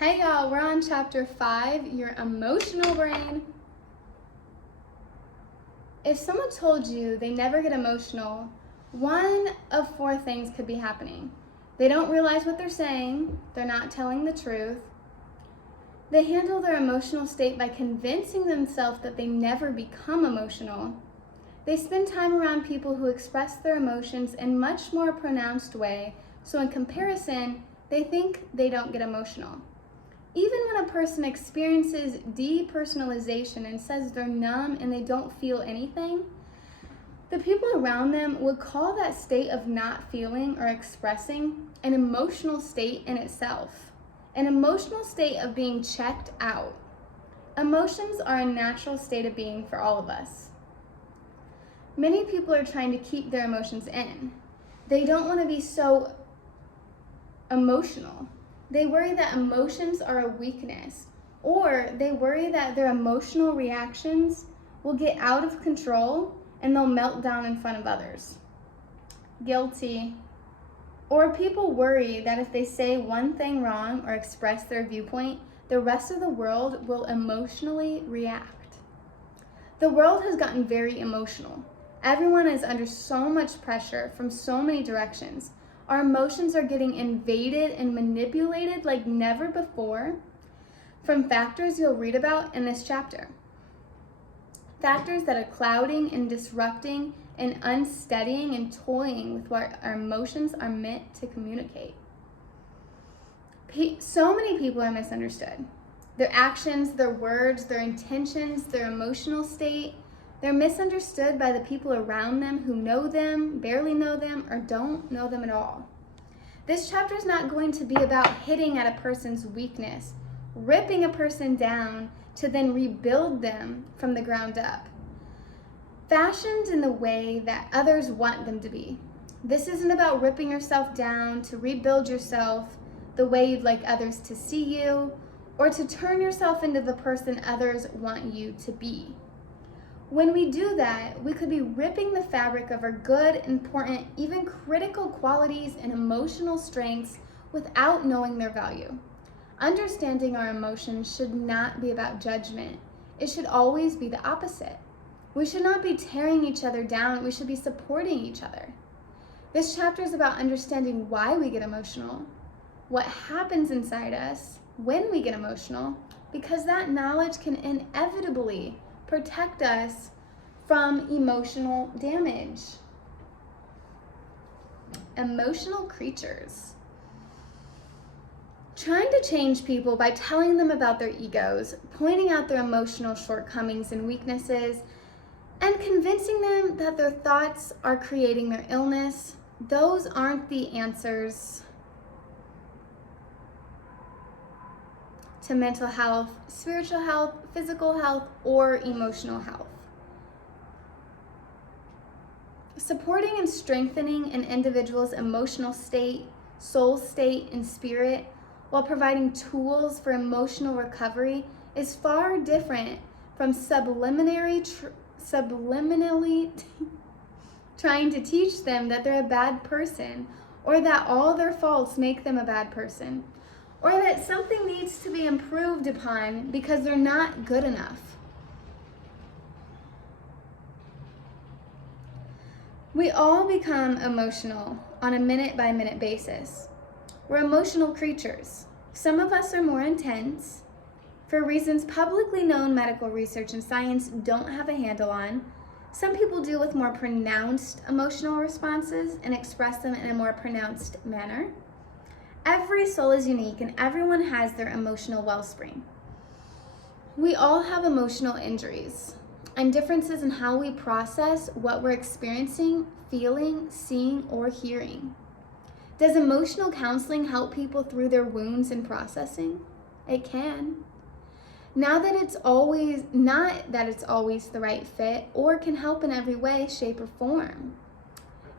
Hey y'all, we're on chapter 5, your emotional brain. If someone told you they never get emotional, one of 4 things could be happening. They don't realize what they're saying, they're not telling the truth, they handle their emotional state by convincing themselves that they never become emotional, they spend time around people who express their emotions in much more pronounced way, so in comparison, they think they don't get emotional. Even when a person experiences depersonalization and says they're numb and they don't feel anything, the people around them would call that state of not feeling or expressing an emotional state in itself, an emotional state of being checked out. Emotions are a natural state of being for all of us. Many people are trying to keep their emotions in. They don't want to be so emotional. They worry that emotions are a weakness, or they worry that their emotional reactions will get out of control and they'll melt down in front of others. Guilty. Or people worry that if they say one thing wrong or express their viewpoint, the rest of the world will emotionally react. The world has gotten very emotional. Everyone is under so much pressure from so many directions. Our emotions are getting invaded and manipulated like never before from factors you'll read about in this chapter. Factors that are clouding and disrupting and unsteadying and toying with what our emotions are meant to communicate. So many people are misunderstood. Their actions, their words, their intentions, their emotional state, they're misunderstood by the people around them who know them, barely know them, or don't know them at all. This chapter is not going to be about hitting at a person's weakness, ripping a person down to then rebuild them from the ground up, fashioned in the way that others want them to be. This isn't about ripping yourself down to rebuild yourself the way you'd like others to see you, or to turn yourself into the person others want you to be. When we do that, we could be ripping the fabric of our good, important, even critical qualities and emotional strengths without knowing their value. Understanding our emotions should not be about judgment. It should always be the opposite. We should not be tearing each other down. We should be supporting each other. This chapter is about understanding why we get emotional, what happens inside us when we get emotional, because that knowledge can inevitably protect us from emotional damage. Emotional creatures. Trying to change people by telling them about their egos, pointing out their emotional shortcomings and weaknesses, and convincing them that their thoughts are creating their illness, those aren't the answers to mental health, spiritual health, physical health, or emotional health. Supporting and strengthening an individual's emotional state, soul state, and spirit while providing tools for emotional recovery is far different from subliminally trying to teach them that they're a bad person, or that all their faults make them a bad person, or that something needs to be improved upon because they're not good enough. We all become emotional on a minute-by-minute basis. We're emotional creatures. Some of us are more intense, for reasons publicly known medical research and science don't have a handle on. Some people deal with more pronounced emotional responses and express them in a more pronounced manner. Every soul is unique and everyone has their emotional wellspring. We all have emotional injuries and differences in how we process what we're experiencing, feeling, seeing, or hearing. Does emotional counseling help people through their wounds and processing? It can. Not that it's always the right fit or can help in every way, shape, or form.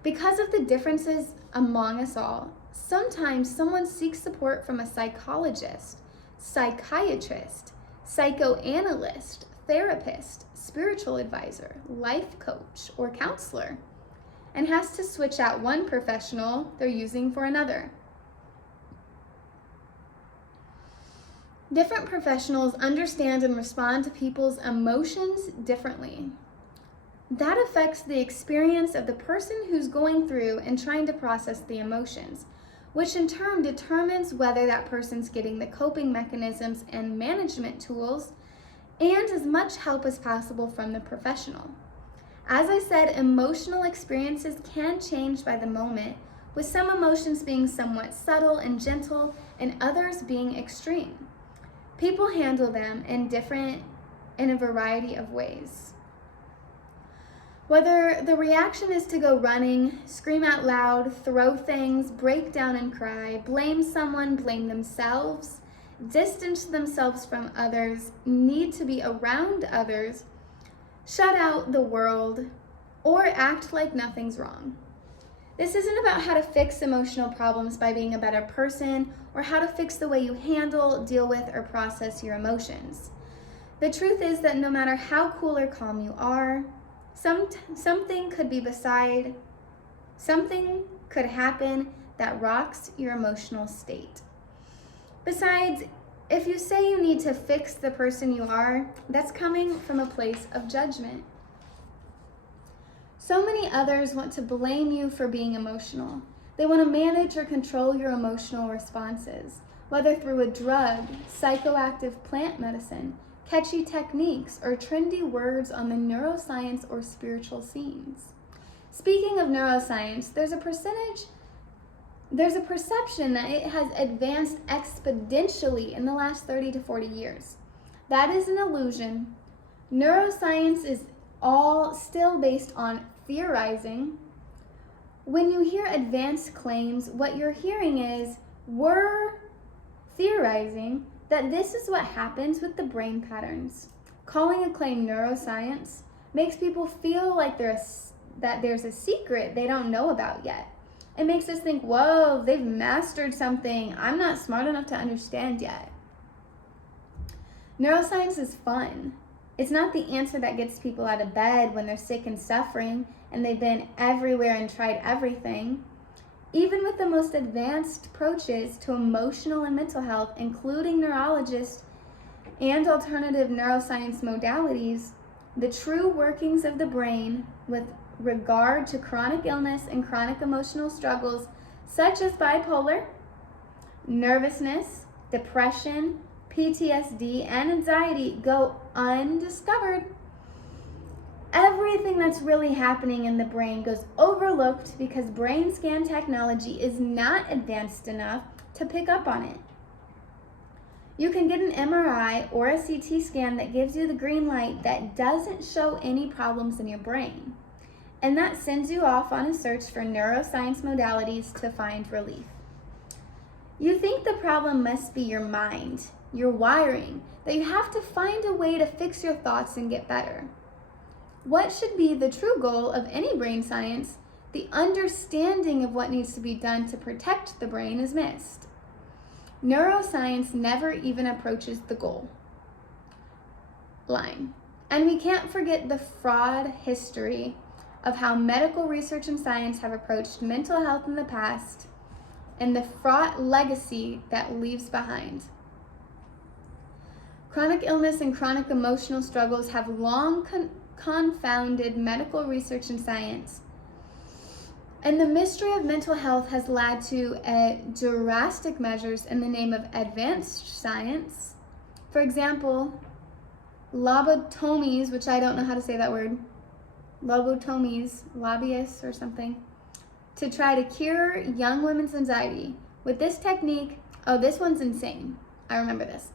Because of the differences among us all, sometimes someone seeks support from a psychologist, psychiatrist, psychoanalyst, therapist, spiritual advisor, life coach, or counselor, and has to switch out one professional they're using for another. Different professionals understand and respond to people's emotions differently. That affects the experience of the person who's going through and trying to process the emotions, which in turn determines whether that person's getting the coping mechanisms and management tools and as much help as possible from the professional. As I said, emotional experiences can change by the moment, with some emotions being somewhat subtle and gentle and others being extreme. People handle them in a variety of ways. Whether the reaction is to go running, scream out loud, throw things, break down and cry, blame someone, blame themselves, distance themselves from others, need to be around others, shut out the world, or act like nothing's wrong. This isn't about how to fix emotional problems by being a better person or how to fix the way you handle, deal with, or process your emotions. The truth is that no matter how cool or calm you are, something could happen that rocks your emotional state. Besides, if you say you need to fix the person you are, that's coming from a place of judgment. So many others want to blame you for being emotional. They want to manage or control your emotional responses, whether through a drug, psychoactive plant medicine, catchy techniques, or trendy words on the neuroscience or spiritual scenes. Speaking of neuroscience, there's a perception that it has advanced exponentially in the last 30 to 40 years. That is an illusion. Neuroscience is all still based on theorizing. When you hear advanced claims, what you're hearing is, we're theorizing that this is what happens with the brain patterns. Calling a claim neuroscience makes people feel like that there's a secret they don't know about yet. It makes us think, whoa, they've mastered something I'm not smart enough to understand yet. Neuroscience is fun. It's not the answer that gets people out of bed when they're sick and suffering and they've been everywhere and tried everything. Even with the most advanced approaches to emotional and mental health, including neurologists and alternative neuroscience modalities, the true workings of the brain with regard to chronic illness and chronic emotional struggles such as bipolar, nervousness, depression, PTSD, and anxiety go undiscovered. Everything that's really happening in the brain goes overlooked because brain scan technology is not advanced enough to pick up on it. You can get an MRI or a CT scan that gives you the green light that doesn't show any problems in your brain, and that sends you off on a search for neuroscience modalities to find relief. You think the problem must be your mind, your wiring, that you have to find a way to fix your thoughts and get better. What should be the true goal of any brain science, the understanding of what needs to be done to protect the brain, is missed. Neuroscience never even approaches the goal line. And we can't forget the fraud history of how medical research and science have approached mental health in the past and the fraught legacy that leaves behind. Chronic illness and chronic emotional struggles have long confounded medical research and science. And the mystery of mental health has led to drastic measures in the name of advanced science. For example, lobotomies, which I don't know how to say that word, lobotomies, lobbyists or something, to try to cure young women's anxiety. With this technique, oh, this one's insane. I remember this.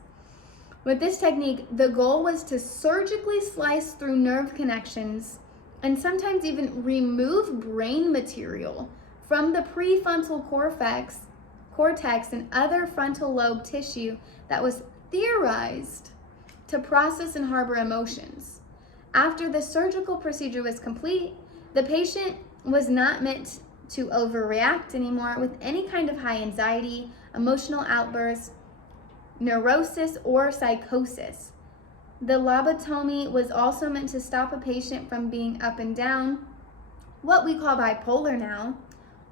With this technique, the goal was to surgically slice through nerve connections and sometimes even remove brain material from the prefrontal cortex and other frontal lobe tissue that was theorized to process and harbor emotions. After the surgical procedure was complete, the patient was not meant to overreact anymore with any kind of high anxiety, emotional outbursts, neurosis, or psychosis. The lobotomy was also meant to stop a patient from being up and down, what we call bipolar now,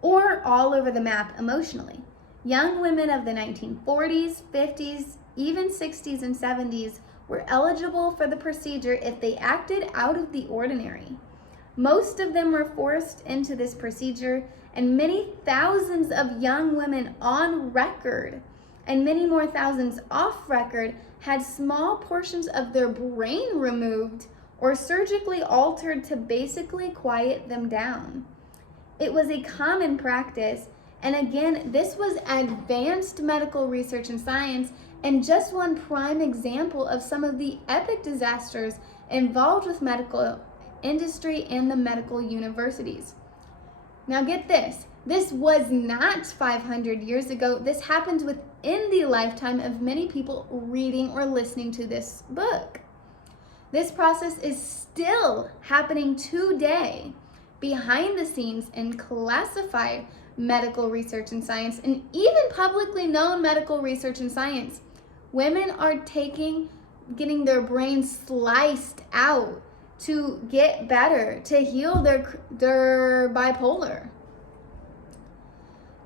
or all over the map emotionally. Young women of the 1940s, 50s, even 60s and 70s, were eligible for the procedure if they acted out of the ordinary. Most of them were forced into this procedure, and many thousands of young women on record and many more thousands off record had small portions of their brain removed or surgically altered to basically quiet them down. It was a common practice, and again, this was advanced medical research and science, and just one prime example of some of the epic disasters involved with medical industry and the medical universities. Now get this, this was not 500 years ago. This happened within the lifetime of many people reading or listening to this book. This process is still happening today behind the scenes in classified medical research and science, and even publicly known medical research and science. Women are getting their brains sliced out to get better, to heal their bipolar.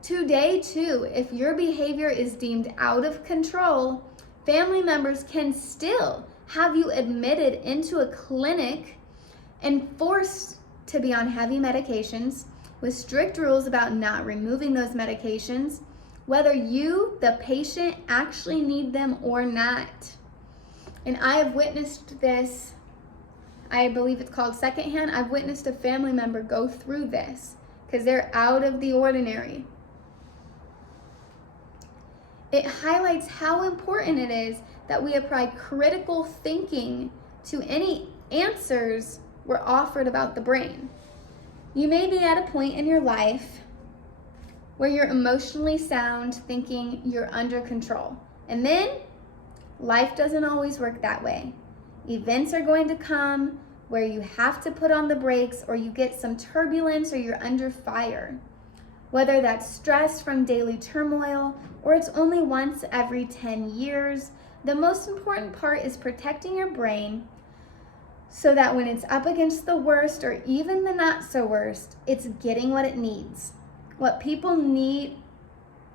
Today, too, if your behavior is deemed out of control, family members can still have you admitted into a clinic and forced to be on heavy medications with strict rules about not removing those medications, whether you, the patient, actually need them or not. And I have witnessed this, I believe it's called secondhand. I've witnessed a family member go through this because they're out of the ordinary. It highlights how important it is that we apply critical thinking to any answers we're offered about the brain. You may be at a point in your life where you're emotionally sound, thinking you're under control. And then life doesn't always work that way. Events are going to come where you have to put on the brakes, or you get some turbulence, or you're under fire. Whether that's stress from daily turmoil, or it's only once every 10 years, the most important part is protecting your brain so that when it's up against the worst or even the not so worst, it's getting what it needs. What people need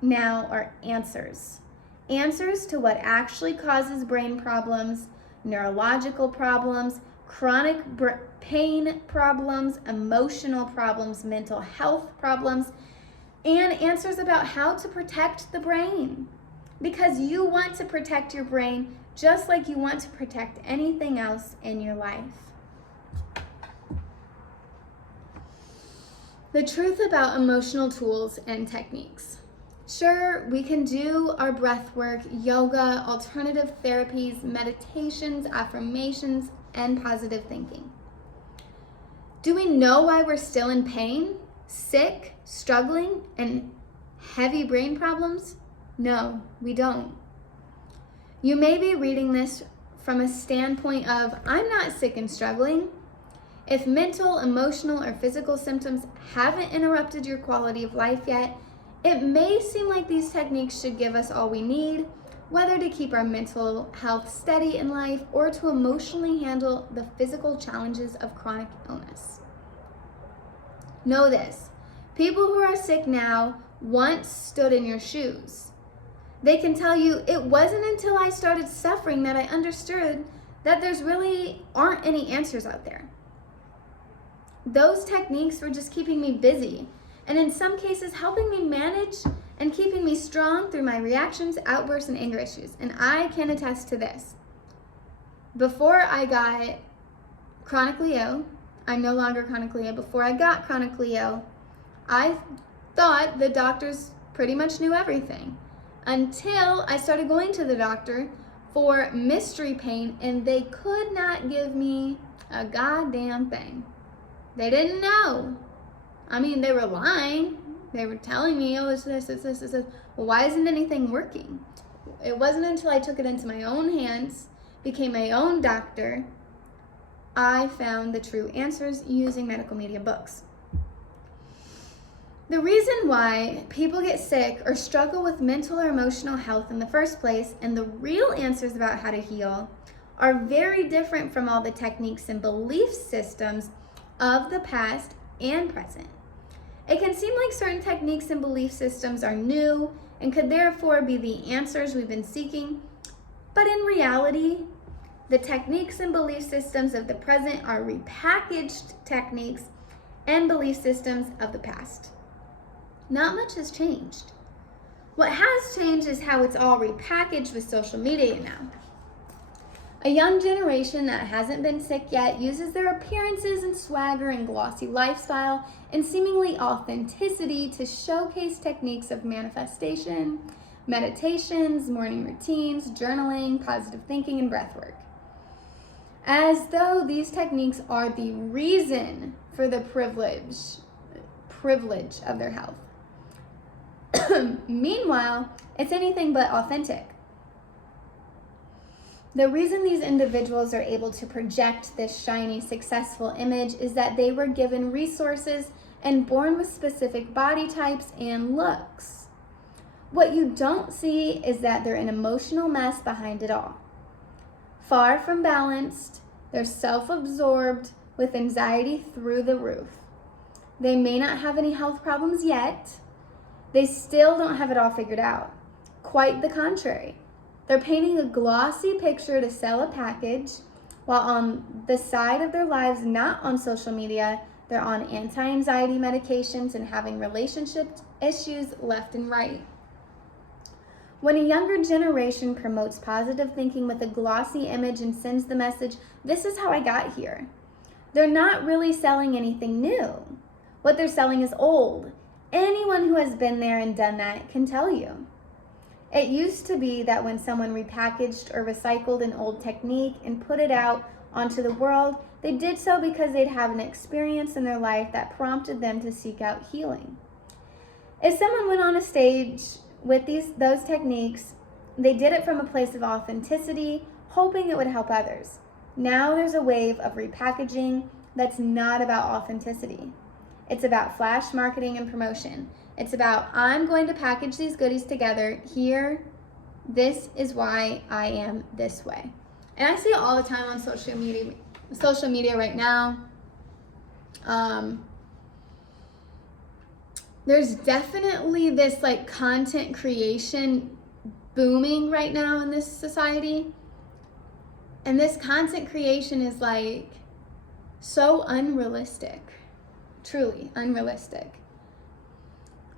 now are answers. Answers to what actually causes brain problems, neurological problems, chronic pain problems, emotional problems, mental health problems, and answers about how to protect the brain. Because you want to protect your brain just like you want to protect anything else in your life. The truth about emotional tools and techniques. Sure, we can do our breath work, yoga, alternative therapies, meditations, affirmations, and positive thinking. Do we know why we're still in pain, sick, struggling, and heavy brain problems? No, we don't. You may be reading this from a standpoint of, I'm not sick and struggling. If mental, emotional, or physical symptoms haven't interrupted your quality of life yet, it may seem like these techniques should give us all we need, whether to keep our mental health steady in life or to emotionally handle the physical challenges of chronic illness. Know this, people who are sick now once stood in your shoes. They can tell you, it wasn't until I started suffering that I understood that there's really aren't any answers out there. Those techniques were just keeping me busy, and in some cases helping me manage and keeping me strong through my reactions, outbursts, and anger issues. And I can attest to this. Before I got chronically ill, I'm no longer chronically ill. Before I got chronically ill, I thought the doctors pretty much knew everything. Until I started going to the doctor for mystery pain, and they could not give me a goddamn thing. They didn't know. I mean, they were lying. They were telling me, oh, it's this. Well, why isn't anything working? It wasn't until I took it into my own hands, became my own doctor, I found the true answers using medical media books. The reason why people get sick or struggle with mental or emotional health in the first place, and the real answers about how to heal, are very different from all the techniques and belief systems of the past and present. It can seem like certain techniques and belief systems are new and could therefore be the answers we've been seeking, But in reality, the techniques and belief systems of the present are repackaged techniques and belief systems of the past. Not much has changed. What has changed is how it's all repackaged with social media now. A young generation that hasn't been sick yet uses their appearances and swagger and glossy lifestyle and seemingly authenticity to showcase techniques of manifestation, meditations, morning routines, journaling, positive thinking, and breath work. As though these techniques are the reason for the privilege of their health. Meanwhile, it's anything but authentic. The reason these individuals are able to project this shiny, successful image is that they were given resources and born with specific body types and looks. What you don't see is that they're an emotional mess behind it all. Far from balanced, they're self-absorbed with anxiety through the roof. They may not have any health problems yet. They still don't have it all figured out. Quite the contrary. They're painting a glossy picture to sell a package, while on the side of their lives, not on social media, they're on anti-anxiety medications and having relationship issues left and right. When a younger generation promotes positive thinking with a glossy image and sends the message, "This is how I got here," they're not really selling anything new. What they're selling is old. Anyone who has been there and done that can tell you. It used to be that when someone repackaged or recycled an old technique and put it out onto the world, they did so because they'd have an experience in their life that prompted them to seek out healing. If someone went on a stage with those techniques, they did it from a place of authenticity, hoping it would help others. Now there's a wave of repackaging that's not about authenticity. It's about flash marketing and promotion. It's about, I'm going to package these goodies together. Here, this is why I am this way. And I see it all the time on social media right now. There's definitely this like content creation booming right now in this society. And this content creation is like so unrealistic, truly unrealistic.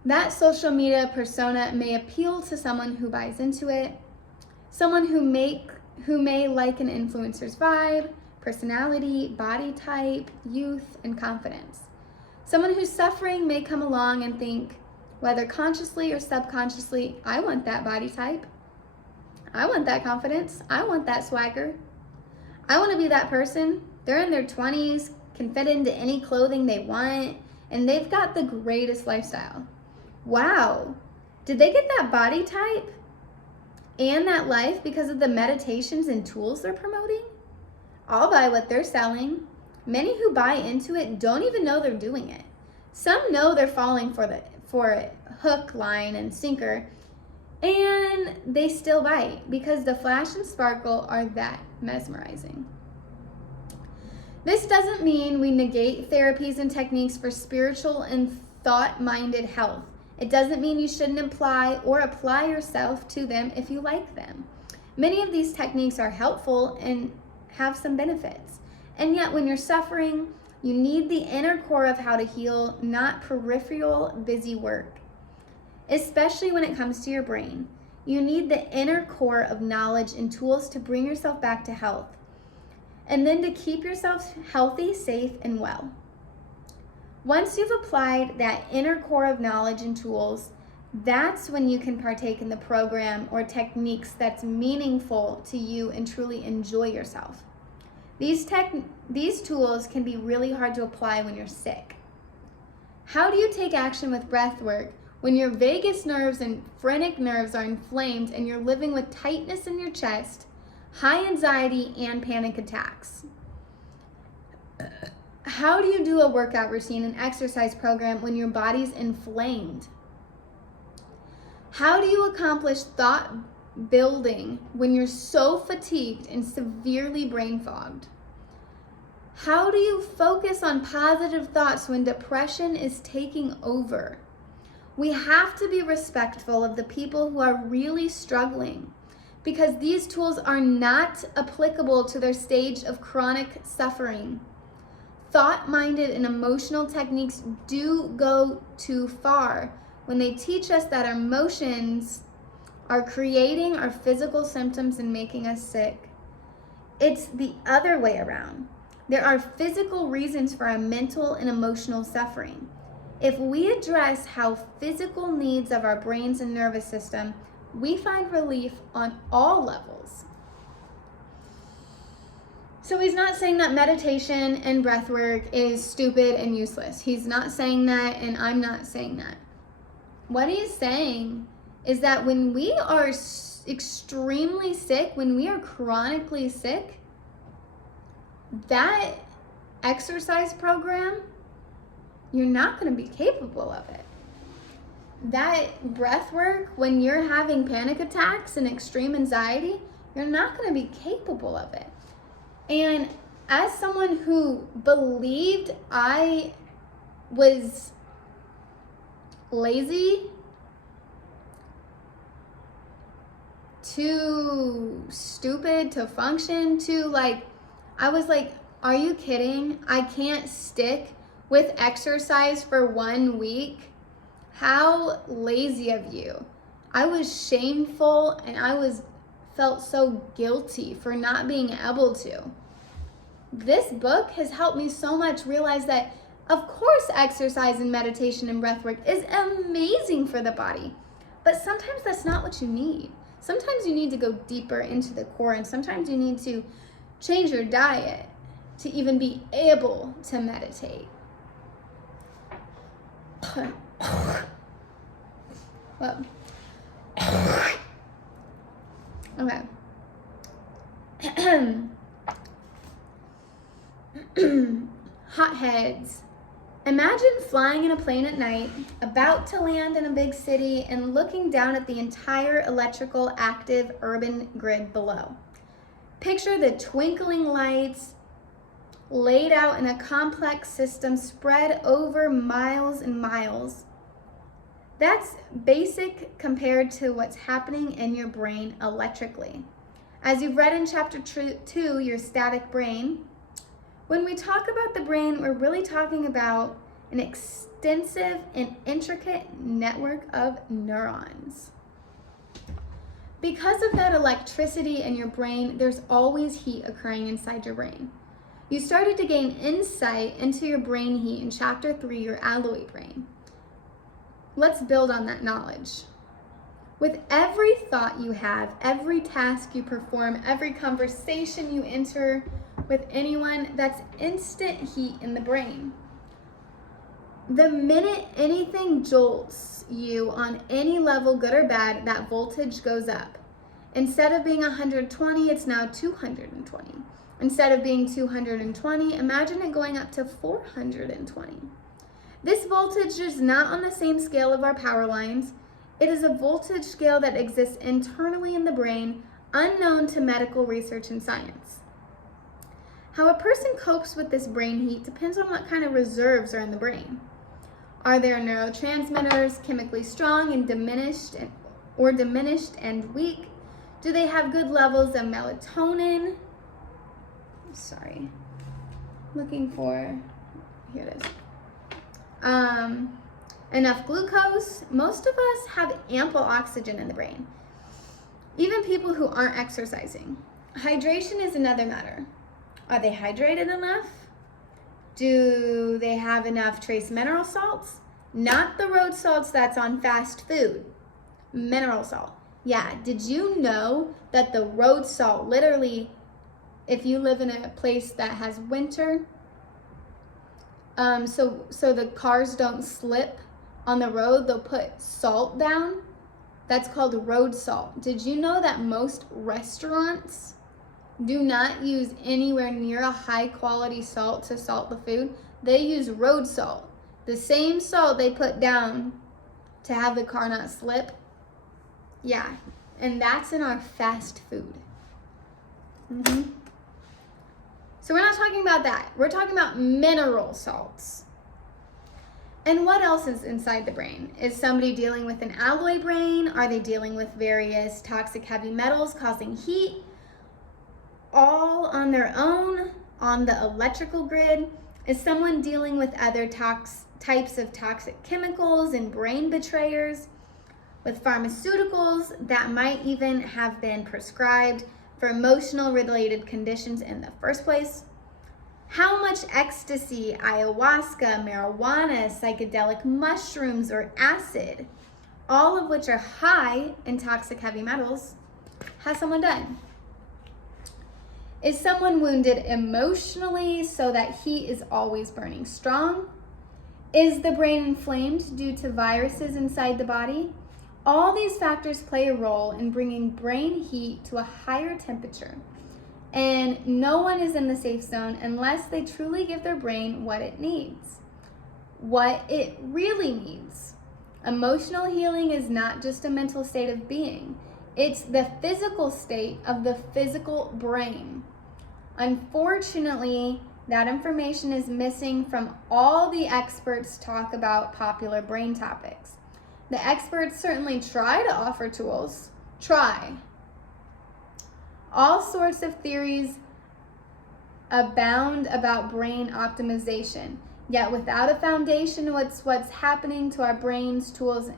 That social media persona may appeal to someone who buys into it, someone who may like an influencer's vibe, personality, body type, youth, and confidence. Someone who's suffering may come along and think, whether consciously or subconsciously, I want that body type. I want that confidence. I want that swagger. I want to be that person. They're in their 20s, can fit into any clothing they want, and they've got the greatest lifestyle. Wow, did they get that body type and that life because of the meditations and tools they're promoting? I'll buy what they're selling. Many who buy into it don't even know they're doing it. Some know they're falling for it, hook, line, and sinker, and they still bite because the flash and sparkle are that mesmerizing. This doesn't mean we negate therapies and techniques for spiritual and thought-minded health. It doesn't mean you shouldn't apply yourself to them if you like them. Many of these techniques are helpful and have some benefits. And yet when you're suffering, you need the inner core of how to heal, not peripheral busy work. Especially when it comes to your brain. You need the inner core of knowledge and tools to bring yourself back to health. And then to keep yourself healthy, safe, and well. Once you've applied that inner core of knowledge and tools, that's when you can partake in the program or techniques that's meaningful to you and truly enjoy yourself. These tools can be really hard to apply when you're sick. How do you take action with breath work when your vagus nerves and phrenic nerves are inflamed and you're living with tightness in your chest, high anxiety, and panic attacks? How do you do a workout routine and exercise program when your body's inflamed? How do you accomplish thought building when you're so fatigued and severely brain fogged? How do you focus on positive thoughts when depression is taking over? We have to be respectful of the people who are really struggling. because these tools are not applicable to their stage of chronic suffering. Thought-minded and emotional techniques do go too far when they teach us that our emotions are creating our physical symptoms and making us sick. It's the other way around. There are physical reasons for our mental and emotional suffering. If we address how physical needs of our brains and nervous system, we find relief on all levels. So he's not saying that meditation and breath work is stupid and useless. He's not saying that, and I'm not saying that. What he's saying is that when we are extremely sick, when we are chronically sick, that exercise program, you're not going to be capable of it. That breath work, when you're having panic attacks and extreme anxiety, you're not going to be capable of it. And as someone who believed I was lazy, too stupid to function, I was like, are you kidding? I can't stick with exercise for 1 week. How lazy of you. I was shameful and felt so guilty for not being able to. This book has helped me so much realize that, of course, exercise and meditation and breath work is amazing for the body, but sometimes that's not what you need. Sometimes you need to go deeper into the core, and sometimes you need to change your diet to even be able to meditate. Well, okay. Hotheads. Imagine flying in a plane at night, about to land in a big city, and looking down at the entire electrical active urban grid below. Picture the twinkling lights laid out in a complex system spread over miles and miles. That's basic compared to what's happening in your brain electrically. As you've read in chapter 2, your static brain, when we talk about the brain, we're really talking about an extensive and intricate network of neurons. Because of that electricity in your brain, there's always heat occurring inside your brain. You started to gain insight into your brain heat in chapter 3, your alloy brain. Let's build on that knowledge. With every thought you have, every task you perform, every conversation you enter with anyone, that's instant heat in the brain. The minute anything jolts you on any level, good or bad, that voltage goes up. Instead of being 120, it's now 220. Instead of being 220, imagine it going up to 420. This voltage is not on the same scale of our power lines. It is a voltage scale that exists internally in the brain, unknown to medical research and science. How a person copes with this brain heat depends on what kind of reserves are in the brain. Are their neurotransmitters chemically strong and diminished and weak? Do they have good levels of melatonin? Here it is. Enough glucose. Most of us have ample oxygen in the brain, even people who aren't exercising. Hydration is another matter. Are they hydrated enough? Do they have enough trace mineral salts? Not the road salts that's on fast food. Mineral salt. Yeah, did you know that the road salt, literally, if you live in a place that has winter, so the cars don't slip on the road, they'll put salt down. That's called road salt. Did you know that most restaurants do not use anywhere near a high quality salt to salt the food? They use road salt, the same salt they put down to have the car not slip. Yeah, and that's in our fast food. So we're not talking about that. We're talking about mineral salts. And what else is inside the brain? Is somebody dealing with an alloy brain? Are they dealing with various toxic heavy metals causing heat? All on their own, on the electrical grid? Is someone dealing with other types of toxic chemicals and brain betrayers? With pharmaceuticals that might even have been prescribed for emotional related conditions in the first place? How much ecstasy, ayahuasca, marijuana, psychedelic mushrooms, or acid, all of which are high in toxic heavy metals, has someone done? Is someone wounded emotionally so that heat is always burning strong? Is the brain inflamed due to viruses inside the body? All these factors play a role in bringing brain heat to a higher temperature. And no one is in the safe zone unless they truly give their brain what it needs, what it really needs. Emotional healing is not just a mental state of being. It's the physical state of the physical brain. Unfortunately, that information is missing from all the experts talk about popular brain topics. The experts certainly try to offer tools. All sorts of theories abound about brain optimization, yet without a foundation, what's happening to our brains, tools,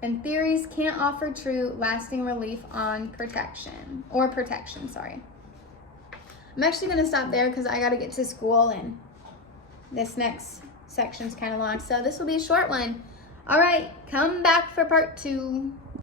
and theories can't offer true, lasting relief on protection. I'm actually going to stop there because I got to get to school and this next section's kind of long, so this will be a short one. All right, come back for part 2.